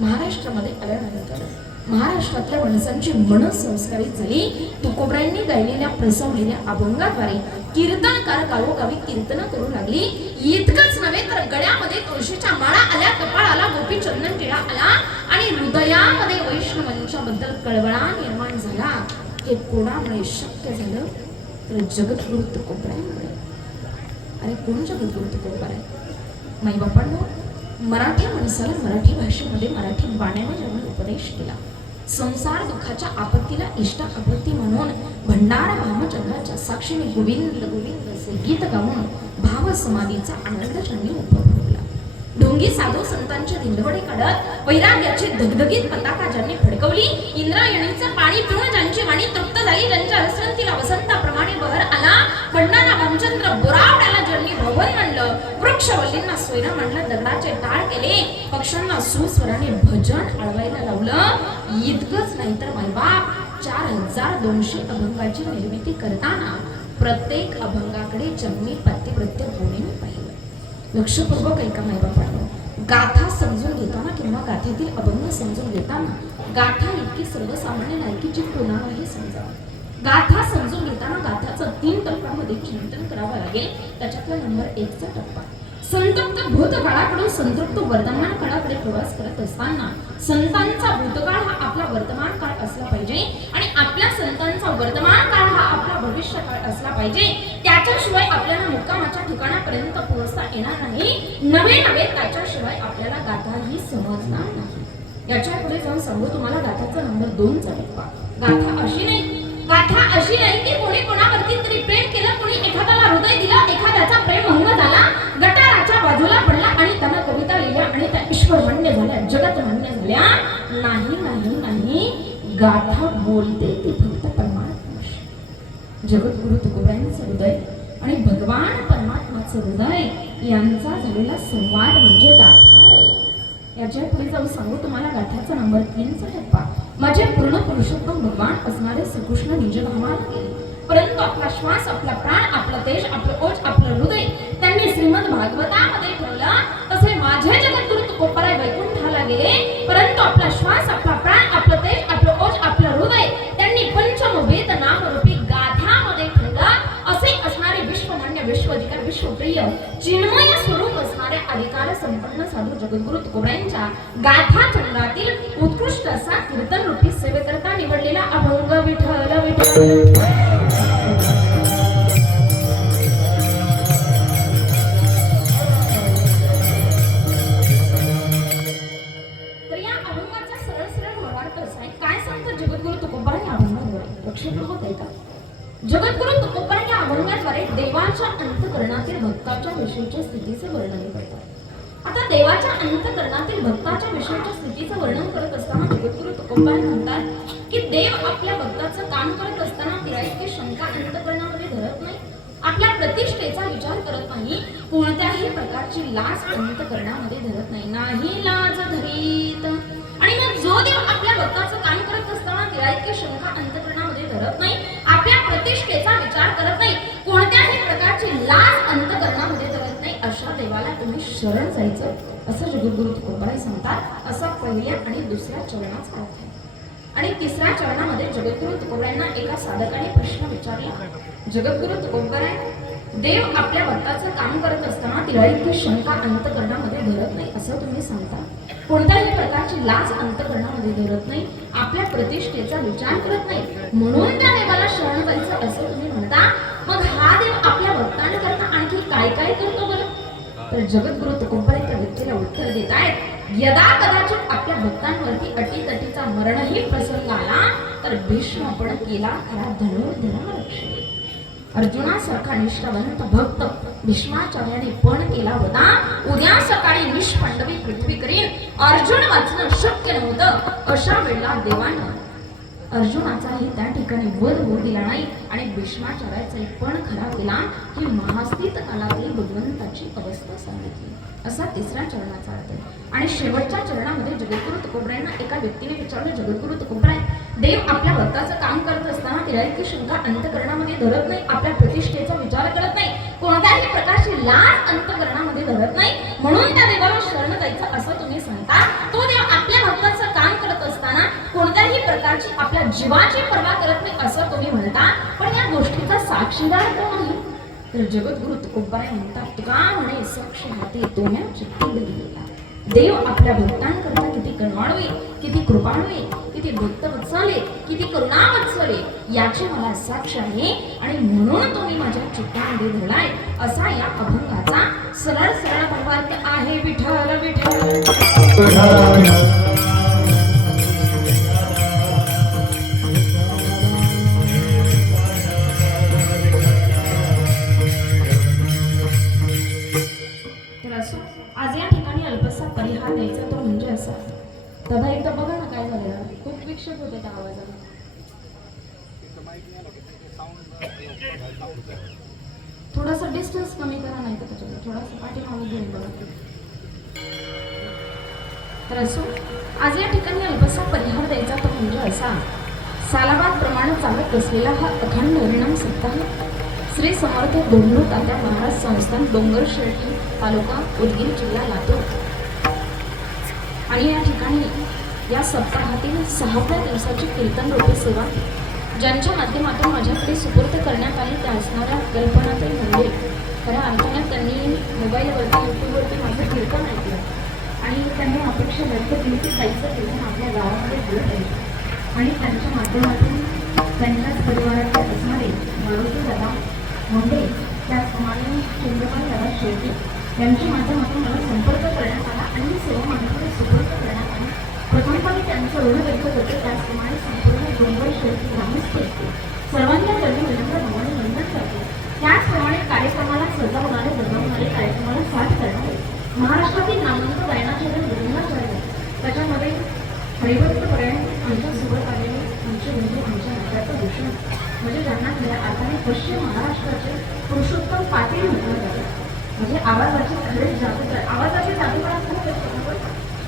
महाराष्ट्रामध्ये आल्यानंतर महाराष्ट्रातल्या माणसांची मन संस्कारित झाली. तुकोबऱ्यांनी गायलेल्या प्रसवलेल्या अभंगाद्वारे कीर्तनकार गावोगावी कीर्तन करू लागली. इतकंच नव्हे तर गळ्यामध्ये तुळशीच्या माळा आल्या कपाळाला गोपी चंदन टिळा आला आणि हृदयामध्ये वैष्णवांच्या बद्दल कळवळा निर्माण झाला. हे कोणामुळे शक्य झालं? तर जगद्गुरु तुकोबऱ्यांमुळे अरे कोण जगद्गुरु तुकोबऱ्या माई बापांनो मराठी माणसाला मराठी भाषेमध्ये मराठी बाण्याने जेव्हा उपदेश केला संसार दुःखाच्या आपत्तीला इष्ट आपत्ती म्हणून भंडारा भामचंद्राच्या साक्षीने गोविंद गोविंद असे गीत गाऊन भाव समाधीचा आनंद त्यांनी उपभोगला. ढोंगी साधू संतांचे धिंडवडे काढत वैराग्याची धगधगीत पताका ज्यांनी फडकवली इंद्रायणीचं पाणी पिऊन ज्यांची वाणी तृप्त झाली ज्यांच्या रसवंतीला वसंताप्रमाणे बहर आला भंडारा भामचंद्र बोरावड्याला भवन म्हणलं वृक्षवल्लींना सोयरं म्हणलं दगडाचे टाळ केले. पक्ष्यांना सुस्वराने भजन आळवायला लावलं. इतकंच नाही तर मायबाप चार हजार दोनशे अभंगाची निर्मिती करताना प्रत्येक अभंगाकडे जन्मी पत्यप्रत्य होणे पाहिलं. लक्षपूर्वक ऐका मायबापांनो. गाथा समजून घेताना किंवा गाथेतील अभंग समजून घेताना गाथा इतकी सर्वसामान्य लायकीची कोणालाही समजावं गाथा समजून घेताना गाथाचं तीन टप्प्यामध्ये चिंतन करावं लागेल. त्याच्यातला नंबर एकचा टप्पा. संतप्त भूतकाळाकडून संतृप्त वर्तमान काळाकडे प्रवास करत असताना संतांचा भूतकाळ हा आपला वर्तमान काळ असला पाहिजे आणि आपल्या संतांचा वर्तमान काळ हा आपला भविष्य काळ असला पाहिजे. त्याच्याशिवाय आपल्याला मुक्कामाच्या ठिकाणापर्यंत पोहोचता येणार नाही. नवे नवे त्याच्याशिवाय आपल्याला गाथा ही समजणार नाही. याच्यापुढे जाऊन सांगू तुम्हाला गाथाचा नंबर दोनचा टप्पा. गाथा अशी नाही गाथा अशी नाही की कोणी कोणावरती तरी प्रेम केलं कोणी एखाद्याला हृदय दिला एखाद्याचा प्रेम भंग झाला गटाराच्या बाजूला पडला आणि त्यांना कविता लिहिल्या आणि त्या ईश्वर मान्य झाल्या जगत मान्य झाल्या. नाही नाही नाही गाथा बोलते ती फक्त परमात्मा जगद्गुरु तुकोबांचं हृदय आणि भगवान परमात्माचं हृदय यांचा झालेला संवाद म्हणजे गाथा. याच्यापुढे जाऊन सांगू तुम्हाला गाथ्याचा नंबर तीनचा टप्पा. माझे पूर्ण पुरुषोत्तम भगवान असणारे श्रीकृष्ण निजधामाला गेले. परंतु आपला श्वास आपला प्राण आपला देश आपलं ओज आपलं हृदय त्यांनी श्रीमद भागवतामध्ये विश्वप्रिय चिन्मय स्वरूप असणाऱ्या अधिकार संपन्न साधू जगद्गुरु तुकोबरायांच्या गाथा चंद्रातील उत्कृष्ट असा कीर्तन रूपी सेवेकरता निवडलेला अभंग विठ्ठल विठ्ठल. जगद्गुरु तुकोबरा या अभंगाद्वारे? देवांच्या ऐका अंतकरणातील भक्ताच्या विषयीच्या स्थितीचे वर्णन करतात. आता देवाच्या अंतकरणातील भक्ताच्या विषयीच्या स्थितीचं वर्णन करत असताना जगद्गुरु तुकोबरा म्हणतात की देव आपल्या भक्ताचं काम करत असताना तिला इतकी शंका अंतकरणामध्ये धरत नाही. आपल्या प्रतिष्ठेचा विचार करत नाही. कोणत्याही प्रकारची लाज अंतकरणामध्ये धरत नाही. नाही लाज धरीत. आणि मग जो देव आपल्या भक्ताचं काम करत असताना तिला इतकी शंका अंतकरणामध्ये धरत नाही शरण जायचं. असं जगद्गुरु तुकोबाई सांगतात. असा पहिल्या आणि दुसऱ्या चरणाचा अर्थ आहे. आणि तिसऱ्या चरणामध्ये जगद्गुरु तुकोबाईंना एका साधकाने प्रश्न विचारला. जगद्गुरु तुकोबराय देव आपल्या भक्ताचं काम करत असताना तिला इतकी शंका अंतकरणामध्ये धरत नाही असं तुम्ही सांगता. कोणत्याही प्रकारची लाज अंतकरणामध्ये धरत नाही. आपल्या प्रतिष्ठेचा विचार करत नाही. म्हणून त्या देवाला शरण जायचं असं तुम्ही म्हणता. मग हा देव आपल्या भक्तांकरता आणखी काय काय करतो बरं? तर जगद्गुरु तुकोबरे त्या व्यक्तीला उत्तर देत आहेत? यदा कदाचित आपल्या भक्तांवरती अटीतटीचा मरणही प्रसंग आला तर भीष्म पण केला खरा धनुर्धरा रक्षणे अर्जुनासारखा निष्ठावंत भक्त भीष्माचार्याने पण केला होता. उद्या सकाळी निष्पंडवी पृथ्वी करीन. अर्जुन वाचणं शक्य नव्हतं. अशा वेळेला देवानं अर्जुनाचाही त्या ठिकाणी वध होऊ दिला नाही आणि भीष्माचार्याचाही पण खरा केला ही महास्थित कालातील भगवंताची अवस्था सांगितली. असा तिसऱ्या चरणाचा अर्थ आणि शेवटच्या चरणामध्ये जगद्गुरु तुकोबरायांना एका व्यक्तीने विचारलं जगद्गुरु तुकोबराय देव आपल्या भक्ताचं काम करत असताना तिला शंका अंतकरणामध्ये धरत नाही आपल्या प्रतिष्ठेचा विचार करत नाही. कोणत्याही प्रकारची लाज अंतकरणामध्ये धरत नाही. म्हणून त्या देवाला शरण जायचं असं तुम्ही सांगितलं. जीवाची पर्वा करत नाही असं तुम्ही म्हणता पण या गोष्टीचा साक्षीदार कोण आहे? तर जगद्गुरु तुकोबाय म्हणतात तुका म्हणे सक्ष हाती दोन्या चित्ती देव आपल्या भक्तांकरता किती कणवाळवे किती कृपाळवे किती भक्त वत्सले किती करुणा वत्सले याची मला साक्ष आहे आणि म्हणून तुम्ही माझ्या चित्तामध्ये धरलाय. असा या अभंगाचा सरळ सरळ भगवान आहे विठ्ठल विठ्ठल. तर आज या ठिकाणी अल्पसा परिहार द्यायचा तो म्हणजे असा. दादा एकदा बघा ना काय झालं खूप विक्षेप होते त्या आवाजाला. थोडासा डिस्टन्स कमी करा नाही तर त्याच्याकडे थोडासा पाठीमागे घेऊन बघा. तर असो आज या ठिकाणी अल्पसा परिहार द्यायचा तो म्हणजे असा. सालाबाद प्रमाणे चालत असलेला हा अखंड हरिणाम सप्ताह श्री समर्थ दोंडू तात्या महाराज संस्थान डोंगर शेळकी तालुका उदगीर जिल्हा लातूर. आणि या ठिकाणी या सप्ताहातील सहाव्या दिवसाची कीर्तन रूपी सेवा ज्यांच्या माध्यमातून माझ्याकडे सुपूर्द करण्यात आली त्या असणाऱ्या कल्पनाताई मुंडे. खऱ्या अर्थाने त्यांनी मोबाईलवरती यूट्यूबवरती माझं कीर्तन ऐकलं आणि त्यांनी अपेक्षा व्यक्त केली की त्यांचं कीर्तन आपल्या गावामध्ये होत आहे. आणि त्यांच्या माध्यमातून त्यांच्याच परिवारात असणारे मारुती दादा मुंडे त्याचप्रमाणे चंद्रकांत दादा शेळके यांच्या माध्यमातून मला संपर्क करण्यात आला आणि सेवा माझ्याकडे सुपूर्द करण्यात आली. प्रथमपणे त्यांचं ऋण व्यक्त करते. त्याचप्रमाणे संपूर्ण डोंगर शेळके ग्रामस्थ असते सर्वांना त्यांनी विनम्र भावाने वंदन करते. त्याचप्रमाणे कार्यक्रमाला सजवणारे बजावणारे कार्यक्रमाला साथ करणारे. महाराष्ट्रातील नामांक गायनाचे म्हणजे त्यांना खऱ्या अर्थाने पश्चिम महाराष्ट्राचे पुरुषोत्तम पाटील म्हटलं जाते म्हणजे आवाजाचे खरे जादूगार आवाजाचे जादूगार खूप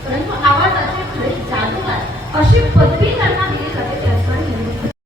परंतु आवाजाचे खरे जादूगार अशी पदवी त्यांना